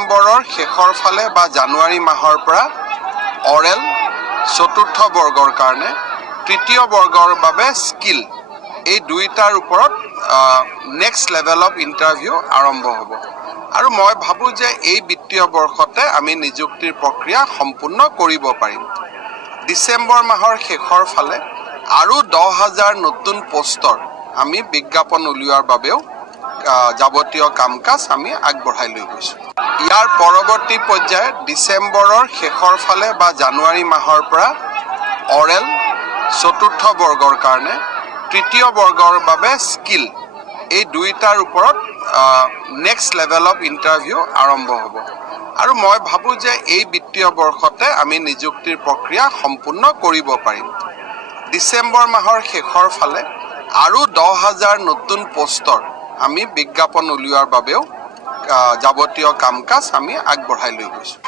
ডিসেম্বৰৰ শেষৰ ফালে বা জানুৱাৰী মাহৰ পৰা অৰেল চতুৰ্থ বৰ্গৰ কাৰণে তৃতীয় বৰ্গৰ বাবে স্কিল এই দুইটাৰ ওপৰত নেক্সট লেভেল অফ ইণ্টাৰভিউ আৰম্ভ হ'ব আৰু মই ভাবোঁ যে এই বিত্তীয় বৰ্ষতে আমি নিযুক্তিৰ প্ৰক্ৰিয়া সম্পূৰ্ণ কৰিব পাৰিম ডিসেম্বৰ মাহৰ শেষৰ ফালে আৰু 10,000 নতুন পোষ্টৰ আমি বিজ্ঞাপন উলিওৱাৰ বাবেও যাৱতীয় কাম-কাজ আমি আগবঢ়াই লৈ গৈছোঁ ইয়াৰ পৰৱৰ্তী পৰ্যায়ে ডিসেম্বৰৰ শেষৰ ফালে বা জানুৱাৰী মাহৰ পৰা অৰেল চতুৰ্থ বৰ্গৰ কাৰণে তৃতীয় বৰ্গৰ বাবে স্কিল এই দুইটাৰ ওপৰত নেক্সট লেভেল অফ ইণ্টাৰভিউ আৰম্ভ হ'ব আৰু মই ভাবোঁ যে এই বিত্তীয় বৰ্ষতে আমি নিযুক্তিৰ প্ৰক্ৰিয়া সম্পূৰ্ণ কৰিব পাৰিম ডিসেম্বৰ মাহৰ শেষৰ ফালে আৰু 10,000 নতুন পোষ্টৰ আমি বিজ্ঞাপন উলিওৱাৰ বাবেও যাৱতীয় কাম-কাজ আমি আগবঢ়াই লৈ গৈছোঁ